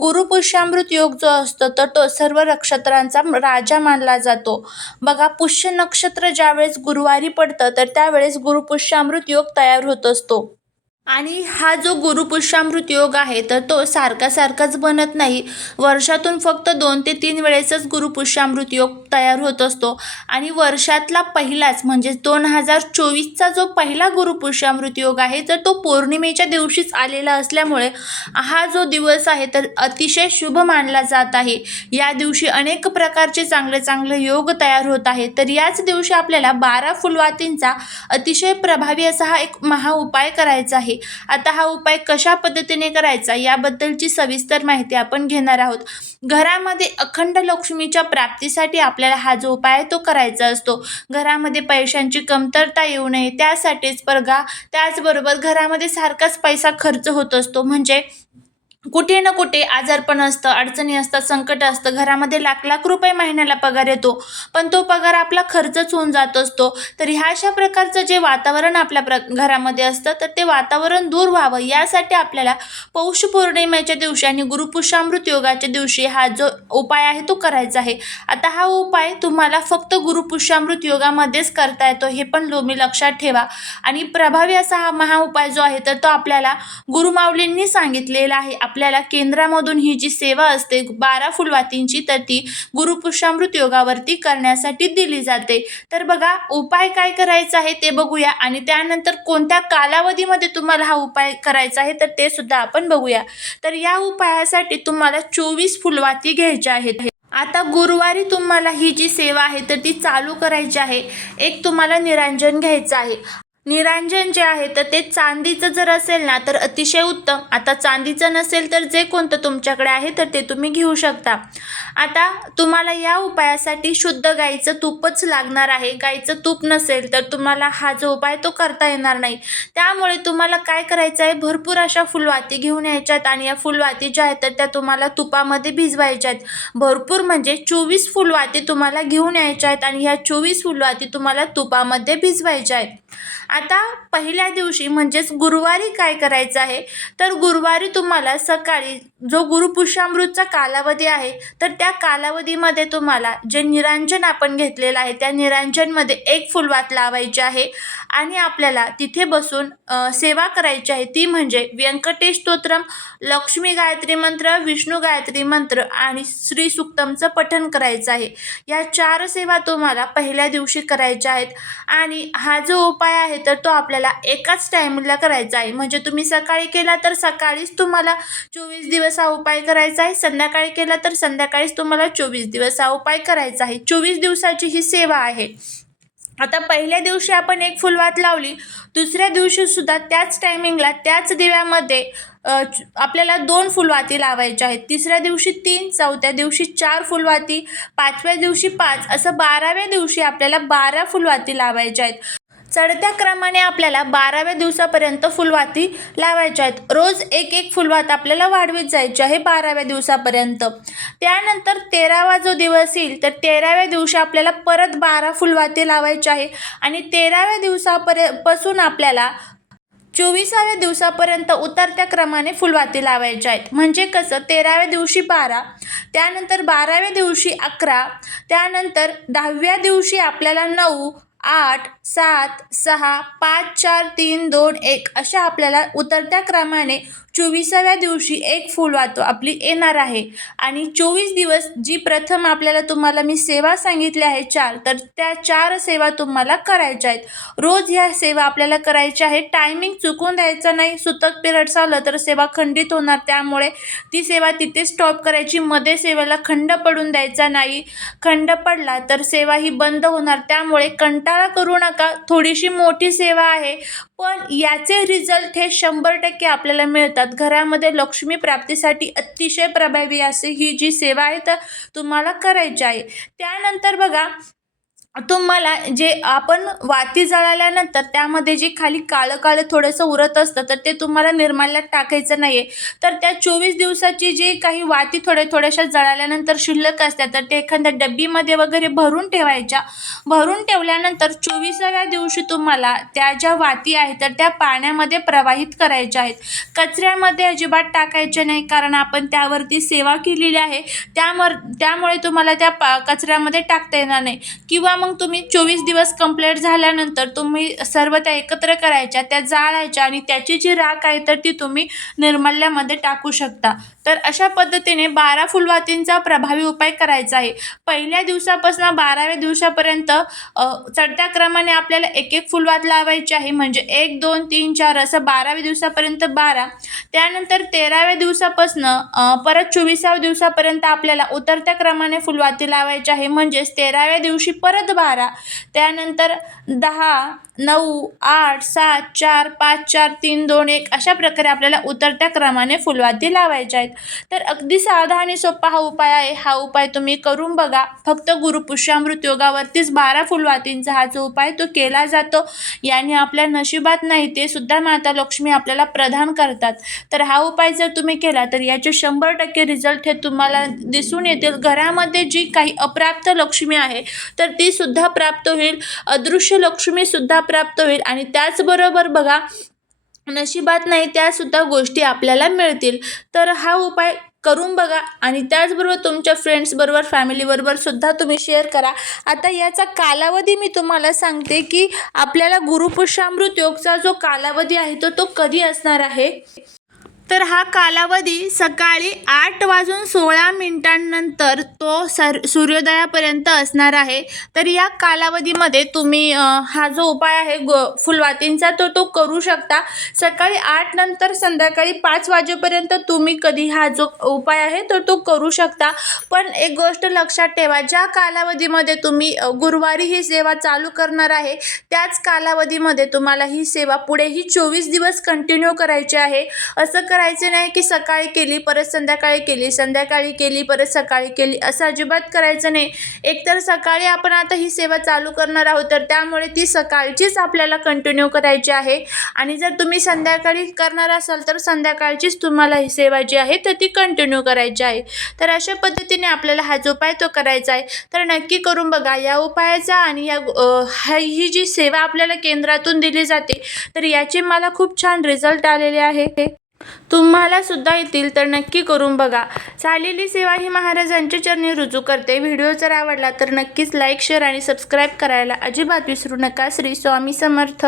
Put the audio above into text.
गुरुपुष्यामृत योग जो असतो तर तो सर्व नक्षत्रांचा राजा मानला जातो. बघा पुष्य नक्षत्र ज्यावेळेस गुरुवारी पडतं तर त्यावेळेस गुरुपुष्यामृत योग तयार होत असतो. आणि हा जो गुरुपुष्यामृत योग आहे तर तो सारखा सारखाच बनत नाही. वर्षातून फक्त दोन ते तीन वेळेसच गुरुपुष्यामृत योग तयार होत असतो. आणि वर्षातला पहिलाच म्हणजे दोन हजार चोवीसचा जो पहिला गुरुपुष्यामृत योग आहे तर तो पौर्णिमेच्या दिवशीच आलेला असल्यामुळे हा जो दिवस आहे तर अतिशय शुभ मानला जात आहे. या दिवशी अनेक प्रकारचे चांगले चांगले योग तयार होत आहे. तर याच दिवशी आपल्याला बारा फुलवातींचा अतिशय प्रभावी असा हा एक महा उपाय करायचा आहे. आता हा उपाय कशा पद्धतीने करायचा याबद्दलची सविस्तर माहिती आपण घेणार आहोत. घरामध्ये अखंड लक्ष्मीच्या प्राप्तीसाठी आपल्याला हा जो उपाय आहे तो करायचा असतो. घरामध्ये पैशांची कमतरता येऊ नये त्यासाठीच स्पर्धा त्याचबरोबर घरामध्ये सारखाच पैसा खर्च होत असतो. म्हणजे कुठे ना कुठे आजारपण असतं अडचणी असतात संकट असतं. घरामध्ये लाख लाख रुपये महिन्याला पगार येतो पण तो पगार आपला खर्चच होऊन जात असतो. तर ह्या अशा प्रकारचं जे वातावरण आपल्या प्र घरामध्ये असतं तर ते वातावरण दूर व्हावं यासाठी आपल्याला पौष पौर्णिमेच्या दिवशी आणि गुरुपुषामृत योगाच्या दिवशी हा जो उपाय आहे तो करायचा आहे. आता हा उपाय तुम्हाला फक्त गुरुपुष्यामृत योगामध्येच करता येतो हे पण तुम्ही लक्षात ठेवा. आणि प्रभावी असा हा महा उपाय जो आहे तर तो आपल्याला गुरुमाऊलींनी सांगितलेला आहे. आपल्याला केंद्रामधून ही जी सेवा असते बारा फुलवातींची तर ती गुरुपुष्यामृत योगावरती करण्यासाठी दिली जाते. तर बघा उपाय काय करायचा आहे ते बघूया आणि त्यानंतर कोणत्या कालावधीमध्ये तुम्हाला हा उपाय करायचा आहे तर ते सुद्धा आपण बघूया. तर या उपायासाठी तुम्हाला चोवीस फुलवाती घ्यायच्या आहेत. आता गुरुवारी तुम्हाला ही जी सेवा आहे तर ती चालू करायची आहे. एक तुम्हाला निरांजन घ्यायचं आहे. निरांजन जे आहे तर ते चांदीचं जर असेल ना तर अतिशय उत्तम. आता चांदीचं नसेल तर जे कोणतं तुमच्याकडे आहे तर ते तुम्ही घेऊ शकता. आता तुम्हाला या उपायासाठी शुद्ध गाईचं तूपच लागणार आहे. गाईचं तूप नसेल तर तुम्हाला हा जो उपाय तो करता येणार नाही. त्यामुळे तुम्हाला काय करायचं आहे भरपूर अशा फुलवाती घेऊन यायच्यात आणि या फुलवाती ज्या आहेत तर त्या तुम्हाला तुपामध्ये भिजवायच्या आहेत भरपूर म्हणजे चोवीस फुलवाती तुम्हाला घेऊन यायच्या आहेत आणि ह्या चोवीस फुलवाती तुम्हाला तुपामध्ये भिजवायच्या आहेत. आता पहिल्या दिवशी म्हणजेच गुरुवारी काय करायचं आहे? तर गुरुवारी तुम्हाला सकाळी जो गुरुपुष्यामृतचा कालावधी आहे तर त्या कालावधीमध्ये तुम्हाला जे निरांजन आपण घेतलेलं आहे त्या निरांजनमध्ये एक फुलवात लावायची आहे आणि आपल्याला तिथे बसून सेवा करायची आहे. ती म्हणजे व्यंकटेश स्तोत्रम लक्ष्मी गायत्री मंत्र विष्णू गायत्री मंत्र आणि श्री सुक्तमचं पठण करायचं आहे. या चार सेवा तुम्हाला पहिल्या दिवशी करायच्या आहेत आणि हा जो उपाय आहे तर तो आपल्याला एकाच टायमिंगला करायचा आहे. म्हणजे तुम्ही सकाळी केला तर सकाळीच तुम्हाला चोवीस दिवस हा उपाय करायचा आहे. संध्याकाळी केला तर संध्याकाळीच तुम्हाला चोवीस दिवस हा उपाय करायचा आहे. चोवीस दिवसाची ही सेवा आहे. आता पहिल्या दिवशी आपण एक फुलवात लावली. दुसऱ्या दिवशीसुद्धा त्याच टायमिंगला त्याच दिव्यामध्ये आपल्याला दोन फुलवाती लावायच्या आहेत. तिसऱ्या दिवशी तीन चौथ्या दिवशी चार फुलवाती पाचव्या दिवशी पाच असं बाराव्या दिवशी आपल्याला बारा फुलवाती लावायच्या आहेत. चढत्या क्रमाने आपल्याला बाराव्या दिवसापर्यंत फुलवाती लावायच्या आहेत. रोज एक एक फुलवात आपल्याला वाढवीत जायची आहे बाराव्या दिवसापर्यंत. त्यानंतर तेरावा जो दिवस येईल तर तेराव्या दिवशी आपल्याला परत बारा फुलवाती लावायची आहे. आणि तेराव्या दिवसापर्यपासून आपल्याला चोवीसाव्या दिवसापर्यंत उतरत्या क्रमाने फुलवाती लावायच्या आहेत. म्हणजे कसं? तेराव्या दिवशी बारा त्यानंतर बाराव्या दिवशी अकरा त्यानंतर दहाव्या दिवशी आपल्याला नऊ आठ सात सहा पाच चार तीन दोन एक अशा आपल्याला उतरत्या क्रमाने चोवीसाव्या दिवशी एक फूल वाहतो आपली येणार आहे. आणि चोवीस दिवस जी प्रथम आपल्याला तुम्हाला मी सेवा सांगितल्या आहे चार तर त्या चार सेवा तुम्हाला करायच्या आहेत. रोज ह्या सेवा आपल्याला करायच्या आहेत. टायमिंग चुकून द्यायचा नाही. सुतक पिरियड आलं तर सेवा खंडित होणार. त्यामुळे ती सेवा तिथे स्टॉप करायची. मध्ये सेवेला खंड पडून द्यायचा नाही. खंड पडला तर सेवा ही बंद होणार. त्यामुळे कंटाळा करू नका. थोडीशी मोठी सेवा आहे. पण याचे रिझल्ट हे शंभर टक्के आपल्याला मिळतात. घरामध्ये लक्ष्मी प्राप्तीसाठी अतिशय प्रभावी असे ही जी सेवा आहे तर तुम्हाला करायची आहे. त्यानंतर बघा तुम्हाला जे आपण वाती जळाल्यानंतर त्यामध्ये जे खाली काळं काळं थोडंसं उरत असतं तर ते तुम्हाला निर्माल्यात टाकायचं नाही आहे तर त्या चोवीस दिवसाची जी काही वाती थोड्या थोड्याशा जळाल्यानंतर शिल्लक असतात तर ते एखाद्या डब्बीमध्ये वगैरे भरून ठेवायच्या. भरून ठेवल्यानंतर चोवीसाव्या दिवशी तुम्हाला त्या ज्या वाती आहेत तर त्या पाण्यामध्ये प्रवाहित करायच्या आहेत. कचऱ्यामध्ये अजिबात टाकायच्या नाही कारण आपण त्यावरती सेवा केलेली आहे. त्यामर त्यामुळे तुम्हाला त्या पा कचऱ्यामध्ये टाकता येणार नाही. किंवा मग तुम्ही चोवीस दिवस कंप्लीट झाल्यानंतर तुम्ही सर्व त्या एकत्र करायच्या त्या जाळायच्या आणि त्याची जी राख आहे तर ती तुम्ही निर्मल्यामध्ये टाकू शकता. तर अशा पद्धतीने बारा फुलवातींचा प्रभावी उपाय करायचा आहे. पहिल्या दिवसापासून बाराव्या दिवसापर्यंत चढत्या क्रमाने आपल्याला एक एक फुलवात लावायची आहे. म्हणजे एक दोन तीन चार असं बाराव्या दिवसापर्यंत बारा. त्यानंतर तेराव्या दिवसापासून परत चोवीसाव्या दिवसापर्यंत आपल्याला उतरत्या क्रमाने फुलवाती लावायची आहे. म्हणजेच तेराव्या दिवशी परत बारा त्यानंतर दहा नऊ आठ सात चार पाच चार तीन दोन एक अशा प्रकारे आपल्याला उतरत्या क्रमाने फुलवाती लावायच्या आहेत. तर अगदी साधा आणि सोपा हा उपाय आहे. हा उपाय तुम्ही करून बघा. फक्त गुरुपुष्यामृत योगावरतीच बारा फुलवातींचा हा जो उपाय तो केला जातो. याने आपल्या नशिबात नाही ते सुद्धा माता लक्ष्मी आपल्याला प्रदान करतात. तर हा उपाय जर तुम्ही केला तर याचे शंभर टक्के रिझल्ट हे तुम्हाला दिसून येतील. घरामध्ये जी काही अप्राप्त लक्ष्मी आहे तर ती सुद्धा प्राप्त होईल अदृश्य लक्ष्मी सुद्धा प्राप्त होईल आणि त्याचबरोबर बघा नशिबात नाही त्यासुद्धा गोष्टी आपल्याला मिळतील. तर हा उपाय करून बघा आणि त्याचबरोबर तुमच्या फ्रेंड्सबरोबर फॅमिलीबरोबर सुद्धा तुम्ही शेअर करा. आता याचा कालावधी मी तुम्हाला सांगते की आपल्याला गुरुपुष्यामृत योगचा जो कालावधी आहे तो तो कधी असणार आहे? तर हा कालावधी सकाळी आठ वाजून सोळा मिनिटांनंतर तो सर सूर्योदयापर्यंत असणार आहे. तर या कालावधीमध्ये तुम्ही हा जो उपाय आहे गो फुलवातींचा तो तो करू शकता. सकाळी आठ नंतर संध्याकाळी पाच वाजेपर्यंत तुम्ही कधी हा जो उपाय आहे तो तो करू शकता. पण एक गोष्ट लक्षात ठेवा ज्या कालावधीमध्ये तुम्ही गुरुवारी ही सेवा चालू करणार आहे त्याच कालावधीमध्ये तुम्हाला ही सेवा पुढेही चोवीस दिवस कंटिन्यू करायची आहे. असं करायचं नाही की सकाळी केली परत संध्याकाळी केली संध्याकाळी केली परत सकाळी केली असं अजिबात करायचं नाही. एकतर सकाळी आपण आता ही सेवा चालू करणार आहोत तर त्यामुळे ती सकाळचीच आपल्याला कंटिन्यू करायची आहे. आणि जर तुम्ही संध्याकाळी करणार असाल तर संध्याकाळचीच तुम्हाला ही सेवा जी आहे तर ती कंटिन्यू करायची आहे. तर अशा पद्धतीने आपल्याला हा जो उपाय तो करायचा आहे. तर नक्की करून बघा या उपायाचा आणि या ही जी सेवा आपल्याला केंद्रातून दिली जाते तर याचे मला खूप छान रिझल्ट आलेले आहे. तुम्हाला सुद्धा येतील तर नक्की करून बघा. झालेली सेवा ही महाराजांच्या चरणी रुजू करते. व्हिडिओ जर आवडला तर नक्कीच लाईक शेअर आणि सबस्क्राईब करायला अजिबात विसरू नका. श्री स्वामी समर्थ.